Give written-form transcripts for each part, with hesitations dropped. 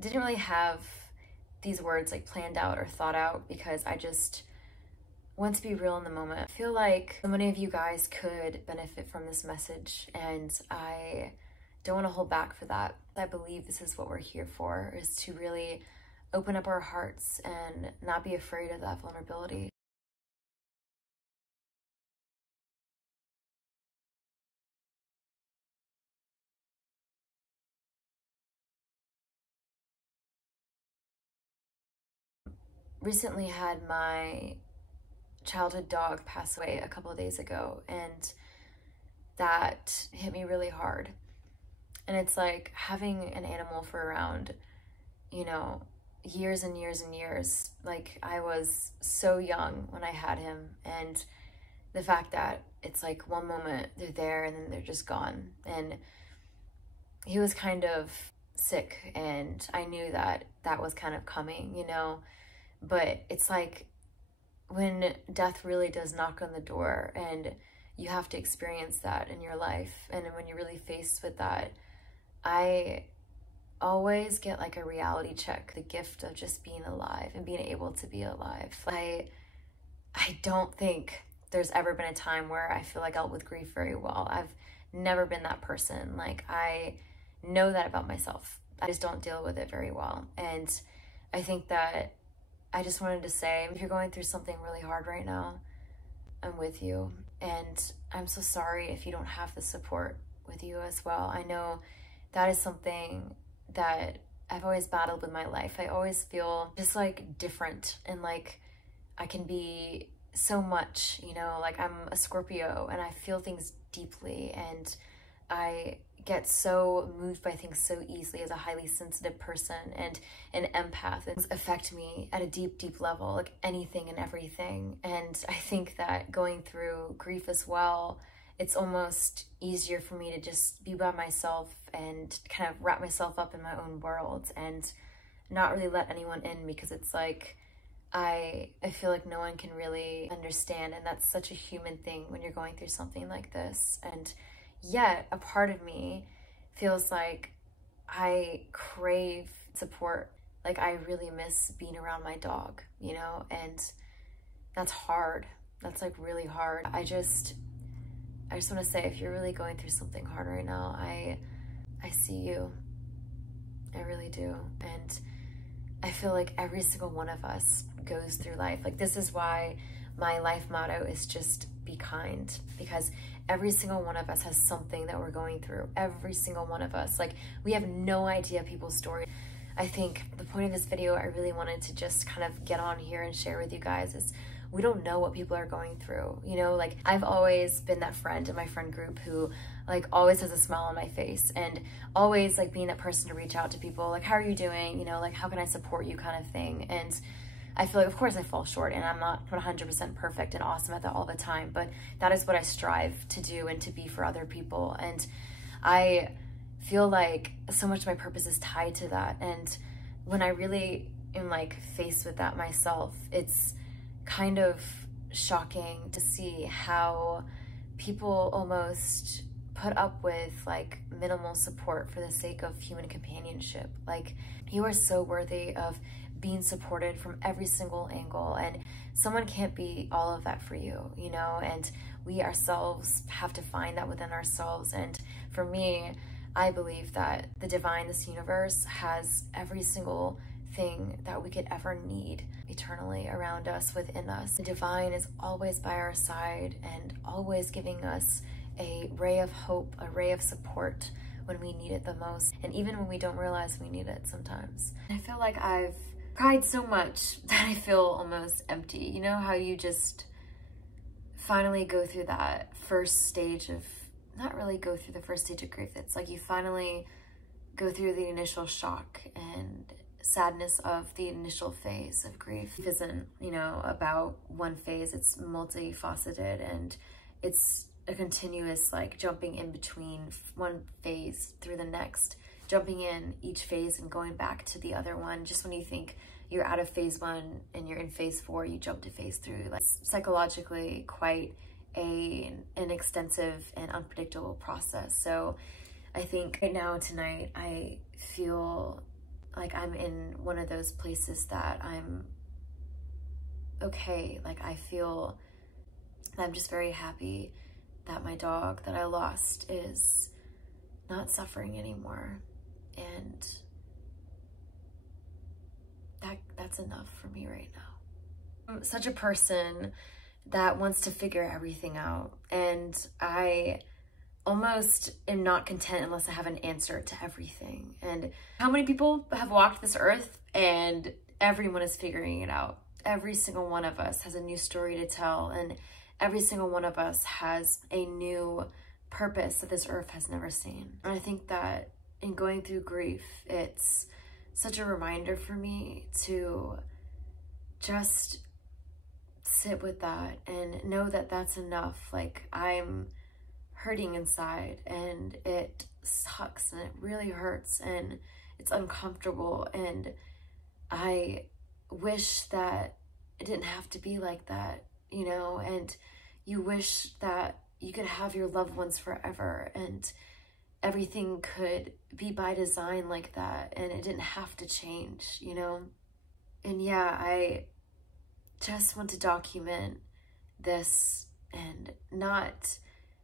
didn't really have these words like planned out or thought out because I just want to be real in the moment. I feel like so many of you guys could benefit from this message, and I don't want to hold back for that. I believe this is what we're here for, is to really open up our hearts and not be afraid of that vulnerability. Recently had my childhood dog pass away a couple of days ago, and that hit me really hard. And it's like having an animal for around, you know, years and years and years. Like, I was so young when I had him, and the fact that it's like one moment they're there and then they're just gone. And he was kind of sick, and I knew that that was kind of coming, you know. But it's like when death really does knock on the door and you have to experience that in your life, and when you're really faced with that, I always get like a reality check, the gift of just being alive and being able to be alive. I don't think there's ever been a time where I feel like I dealt with grief very well. I've never been that person. Like, I know that about myself. I just don't deal with it very well. And I think that I just wanted to say, if you're going through something really hard right now, I'm with you. And I'm so sorry if you don't have the support with you as well. I know that is something that I've always battled with my life. I always feel just like different, and like I can be so much, you know, like I'm a Scorpio and I feel things deeply, and I get so moved by things so easily as a highly sensitive person and an empath. It affect me at a deep, deep level, like anything and everything. And I think that going through grief as well, it's almost easier for me to just be by myself and kind of wrap myself up in my own world and not really let anyone in, because it's like I feel like no one can really understand, and that's such a human thing when you're going through something like this. And yet a part of me feels like I crave support. Like, I really miss being around my dog, you know, and that's hard. That's like really hard. I just want to say, if you're really going through something hard right now, I see you. I really do. And I feel like every single one of us goes through life. Like, this is why my life motto is just be kind, because every single one of us has something that we're going through. Every single one of us. Like, we have no idea people's story. I think the point of this video, I really wanted to just kind of get on here and share with you guys, is we don't know what people are going through, you know? Like, I've always been that friend in my friend group who like always has a smile on my face, and always like being that person to reach out to people, like, how are you doing? You know, like, how can I support you, kind of thing. And I feel like, of course, I fall short, and I'm not 100% perfect and awesome at that all the time, but that is what I strive to do and to be for other people. And I feel like so much of my purpose is tied to that. And when I really am like faced with that myself, it's kind of shocking to see how people almost put up with like minimal support for the sake of human companionship. Like, you are so worthy of being supported from every single angle, and someone can't be all of that for you, you know? And we ourselves have to find that within ourselves. And for me, I believe that the divine, this universe, has every single thing that we could ever need eternally around us, within us. The divine is always by our side and always giving us a ray of hope, a ray of support when we need it the most, and even when we don't realize we need it sometimes. I feel like I've cried so much that I feel almost empty. You know how you just finally go through that first stage of, not really go through the first stage of grief, it's like you finally go through the initial shock and sadness of the initial phase of grief. It isn't, you know, about one phase, it's multifaceted, and it's a continuous like jumping in between one phase through the next, jumping in each phase and going back to the other one. Just when you think you're out of phase one and you're in phase four, you jump to phase three. Like, it's psychologically quite an extensive and unpredictable process. So I think right now, tonight, I feel like I'm in one of those places that I'm okay. Like I feel that I'm just very happy that my dog that I lost is not suffering anymore. And that's enough for me right now. I'm such a person that wants to figure everything out, and I almost am not content unless I have an answer to everything. And how many people have walked this earth and everyone is figuring it out? Every single one of us has a new story to tell, and every single one of us has a new purpose that this earth has never seen. And I think that in going through grief, it's such a reminder for me to just sit with that and know that that's enough. Like I'm hurting inside and it sucks and it really hurts and it's uncomfortable, and I wish that it didn't have to be like that, you know, and you wish that you could have your loved ones forever and everything could be by design like that and it didn't have to change, you know? And yeah, I just want to document this and not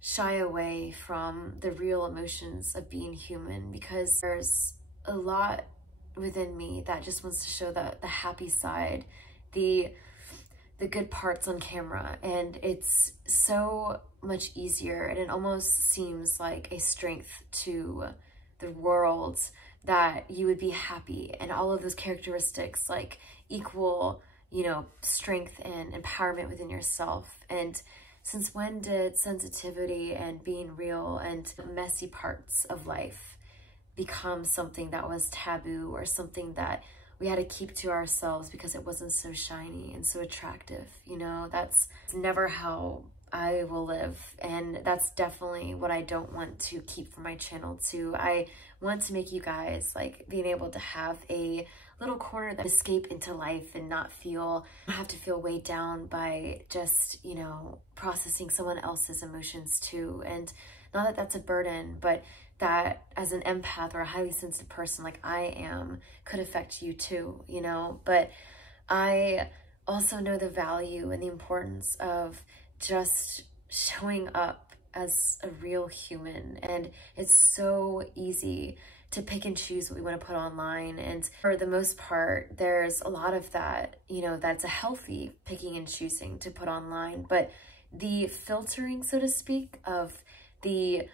shy away from the real emotions of being human, because there's a lot within me that just wants to show the happy side, the good parts on camera. And it's so much easier, and it almost seems like a strength to the world that you would be happy and all of those characteristics like equal, you know, strength and empowerment within yourself. And since when did sensitivity and being real and messy parts of life become something that was taboo or something that we had to keep to ourselves because it wasn't so shiny and so attractive? You know, that's never how I will live, and that's definitely what I don't want to keep for my channel too. I want to make you guys like being able to have a little corner that escape into life and not have to feel weighed down by just, you know, processing someone else's emotions too. And not that that's a burden, but that as an empath or a highly sensitive person like I am could affect you too, you know. But I also know the value and the importance of just showing up as a real human. And it's so easy to pick and choose what we want to put online. And for the most part, there's a lot of that, you know, that's a healthy picking and choosing to put online. But the filtering, so to speak, of the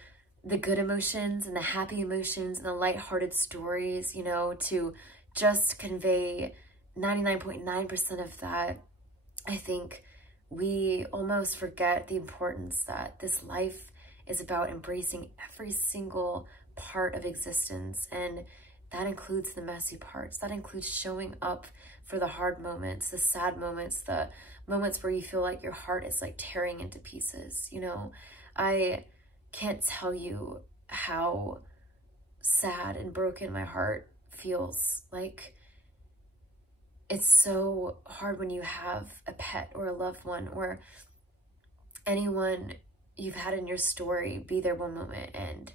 good emotions and the happy emotions and the lighthearted stories, you know, to just convey 99.9% of that, I think we almost forget the importance that this life is about embracing every single part of existence. And that includes the messy parts. That includes showing up for the hard moments, the sad moments, the moments where you feel like your heart is like tearing into pieces. You know, I can't tell you how sad and broken my heart feels. Like, it's so hard when you have a pet or a loved one or anyone you've had in your story be there one moment and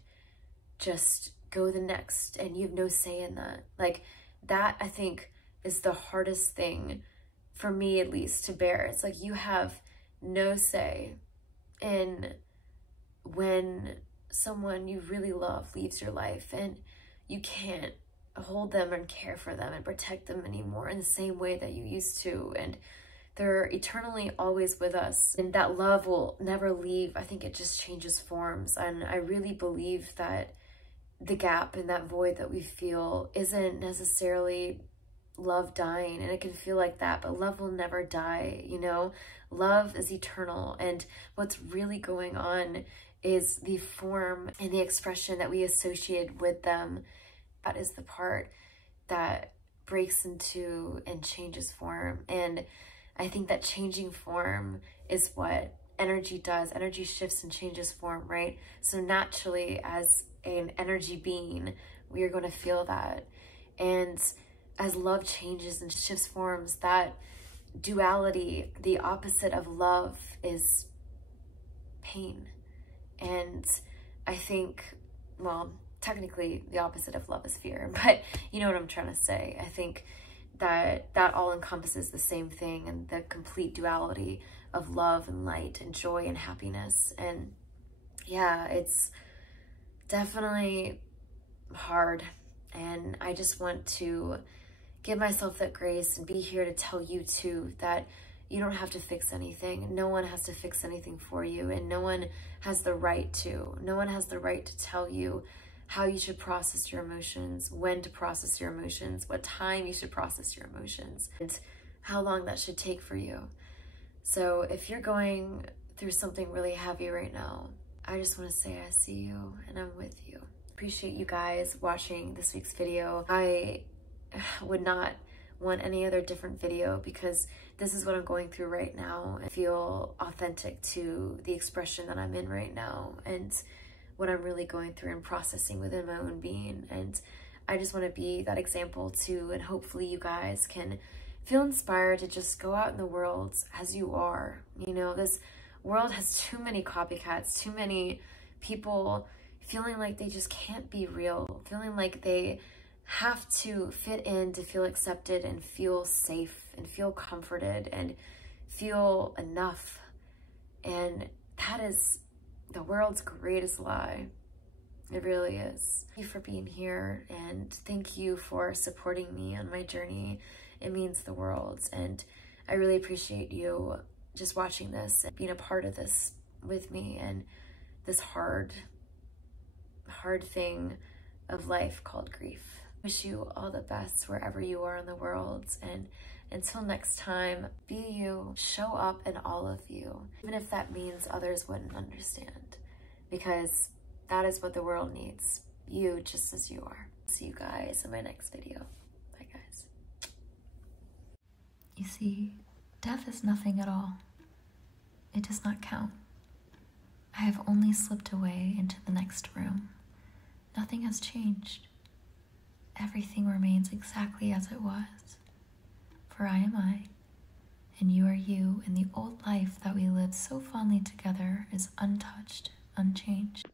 just go the next, and you have no say in that. Like, that I think is the hardest thing for me, at least, to bear. It's like you have no say in when someone you really love leaves your life, and you can't hold them and care for them and protect them anymore in the same way that you used to. And they're eternally always with us, and that love will never leave. I think it just changes forms. And I really believe that the gap and that void that we feel isn't necessarily love dying, and it can feel like that, but love will never die, you know? Love is eternal, and what's really going on is the form and the expression that we associate with them. That is the part that breaks into and changes form. And I think that changing form is what energy does. Energy shifts and changes form, right? So naturally, as an energy being, we are going to feel that. And as love changes and shifts forms, that duality, the opposite of love, is pain. And I think, well, technically the opposite of love is fear, but you know what I'm trying to say. I think that all encompasses the same thing, and the complete duality of love and light and joy and happiness. And yeah, it's definitely hard, and I just want to give myself that grace and be here to tell you too that you don't have to fix anything. No one has to fix anything for you, and no one has the right to. No one has the right to tell you how you should process your emotions, when to process your emotions, what time you should process your emotions, and how long that should take for you. So if you're going through something really heavy right now, I just want to say I see you and I'm with you. Appreciate you guys watching this week's video. I would not want any other different video, because this is what I'm going through right now. I feel authentic to the expression that I'm in right now, and what I'm really going through and processing within my own being. And I just want to be that example too, and hopefully you guys can feel inspired to just go out in the world as you are. You know, this world has too many copycats, too many people feeling like they just can't be real, feeling like they have to fit in to feel accepted and feel safe and feel comforted and feel enough. And that is the world's greatest lie. It really is. Thank you for being here, and thank you for supporting me on my journey. It means the world, and I really appreciate you just watching this and being a part of this with me, and this hard thing of life called grief. Wish you all the best wherever you are in the world, and until next time, be you, show up in all of you, even if that means others wouldn't understand, because that is what the world needs, you just as you are. See you guys in my next video. Bye guys. You see, death is nothing at all. It does not count. I have only slipped away into the next room. Nothing has changed. Everything remains exactly as it was. For I am I, and you are you, and the old life that we lived so fondly together is untouched, unchanged.